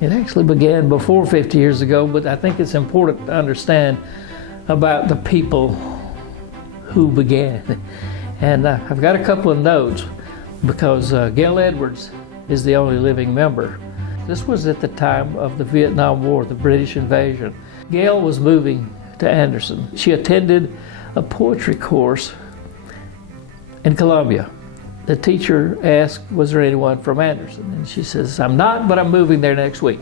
It actually began before 50 years ago, but I think it's important to understand about the people who began. And I've got a couple of notes because Gail Edwards is the only living member. This was at the time of the Vietnam War, the British invasion. Gail was moving to Anderson. She attended a poetry course in Columbia. The teacher asked, was there anyone from Anderson? And she says, I'm not, but I'm moving there next week.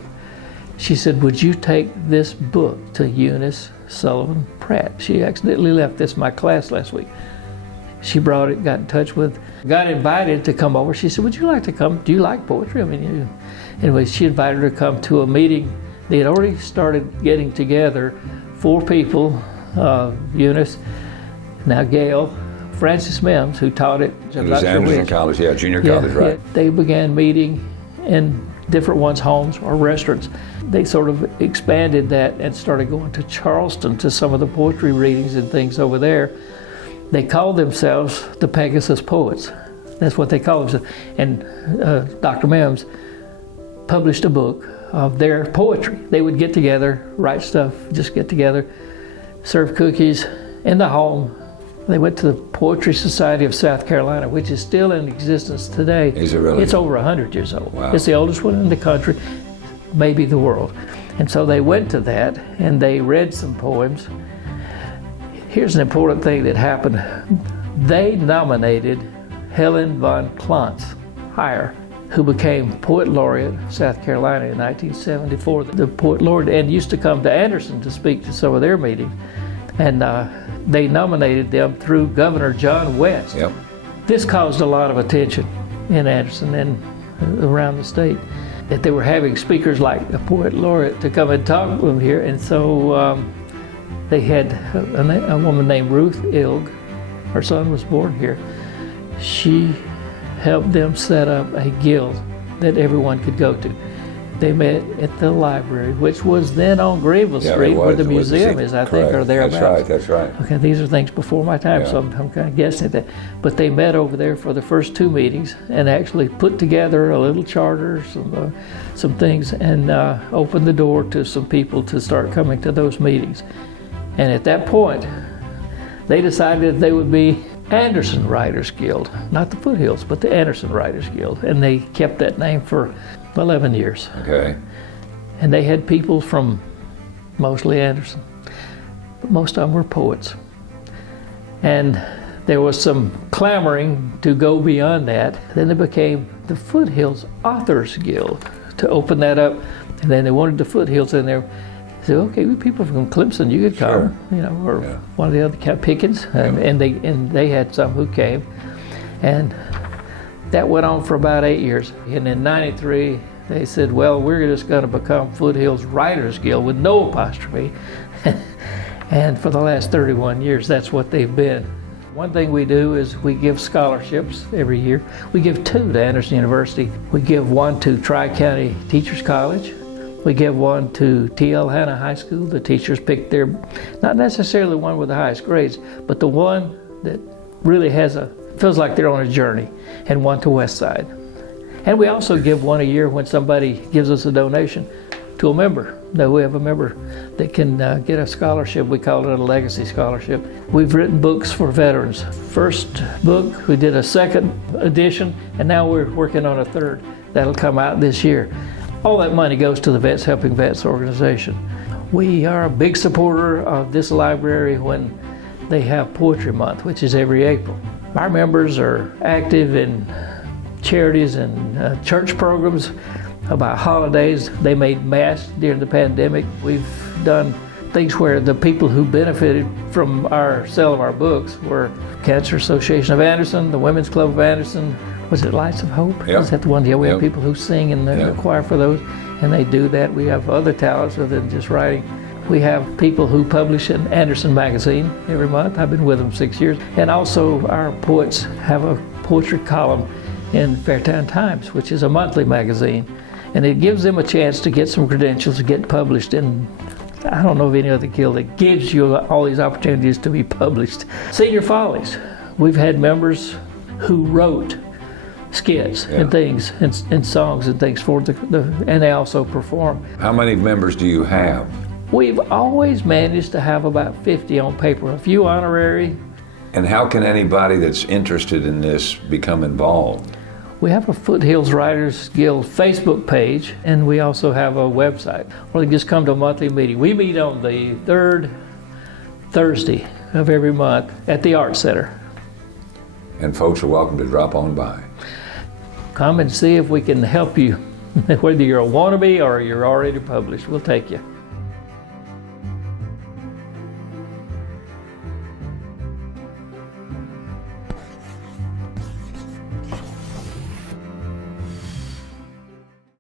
She said, would you take this book to Eunice Sullivan Pratt? She accidentally left this in my class last week. She brought it, got in touch with, got invited to come over. She said, would you like to come? Do you like poetry? Anyway, she invited her to come to a meeting. They had already started getting together, 4 people, Eunice, now Gail, Francis Mims, who taught it. It was Anderson College, junior college, right? Yeah. They began meeting in different ones' homes or restaurants. They sort of expanded that and started going to Charleston to some of the poetry readings and things over there. They called themselves the Pegasus Poets. That's what they called themselves. And Dr. Mims published a book of their poetry. They would get together, write stuff, just get together, serve cookies in the home. They went to the Poetry Society of South Carolina, which is still in existence today. Is it really? It's over 100 years old. Wow. It's the oldest one in the country, maybe the world. And so they went to that and they read some poems. Here's an important thing that happened. They nominated Helen von Klontz Heyer, who became Poet Laureate of South Carolina in 1974. The Poet Laureate and used to come to Anderson to speak to some of their meetings. And they nominated them through Governor John West. Yep. This caused a lot of attention in Anderson and around the state, that they were having speakers like a Poet Laureate to come and talk to them here. And so they had a woman named Ruth Ilg. Her son was born here. She helped them set up a guild that everyone could go to. They met at the library, which was then on Greenville Street, where the museum is, I think, or thereabouts. That's right. Okay, these are things before my time, so I'm kind of guessing at that. But they met over there for the first 2 meetings and actually put together a little charter, some things, and opened the door to some people to start coming to those meetings. And at that point, they decided that they would be Anderson Writers Guild, not the Foothills, but the Anderson Writers Guild. And they kept that name for 11 years. Okay. And they had people from mostly Anderson, but most of them were poets. And there was some clamoring to go beyond that. Then it became the Foothills Authors Guild to open that up. And then they wanted the Foothills in there. They said, okay, we people from Clemson, you could come, or one of the other Pickens, and they had some who came. And that went on for about 8 years. And in '93, they said, well, we're just going to become Foothills Writers Guild with no apostrophe. And for the last 31 years, that's what they've been. One thing we do is we give scholarships every year. We give 2 to Anderson University. We give 1 to Tri-County Teachers College. We give 1 to T.L. Hanna High School. The teachers pick their, not necessarily the one with the highest grades, but the one that really feels like they're on a journey, and 1 to Westside. And we also give 1 a year when somebody gives us a donation to a member. Now we have a member that can get a scholarship. We call it a legacy scholarship. We've written books for veterans. First book, we did a 2nd edition, and now we're working on a 3rd. That'll come out this year. All that money goes to the Vets Helping Vets organization. We are a big supporter of this library when they have Poetry Month, which is every April. Our members are active in charities and church programs about holidays. They made masks during the pandemic. We've done things where the people who benefited from our sale of our books were Cancer Association of Anderson, the Women's Club of Anderson. Was it Lights of Hope? Yep. Is that the one? Yeah, we have people who sing in the choir for those, and they do that. We have other talents other than just writing. We have people who publish in Anderson Magazine every month. I've been with them 6 years. And also our poets have a poetry column in Fairtown Times, which is a monthly magazine. And it gives them a chance to get some credentials to get published in, I don't know of any other guild that gives you all these opportunities to be published. Senior Follies. We've had members who wrote skits and things and songs and things for and they also perform. How many members do you have? We've always managed to have about 50 on paper, a few honorary. And how can anybody that's interested in this become involved? We have a Foothills Writers Guild Facebook page, and we also have a website, or they just come to a monthly meeting. We meet on the third Thursday of every month at the Art Center. And folks are welcome to drop on by. Come and see if we can help you, whether you're a wannabe or you're already published. We'll take you.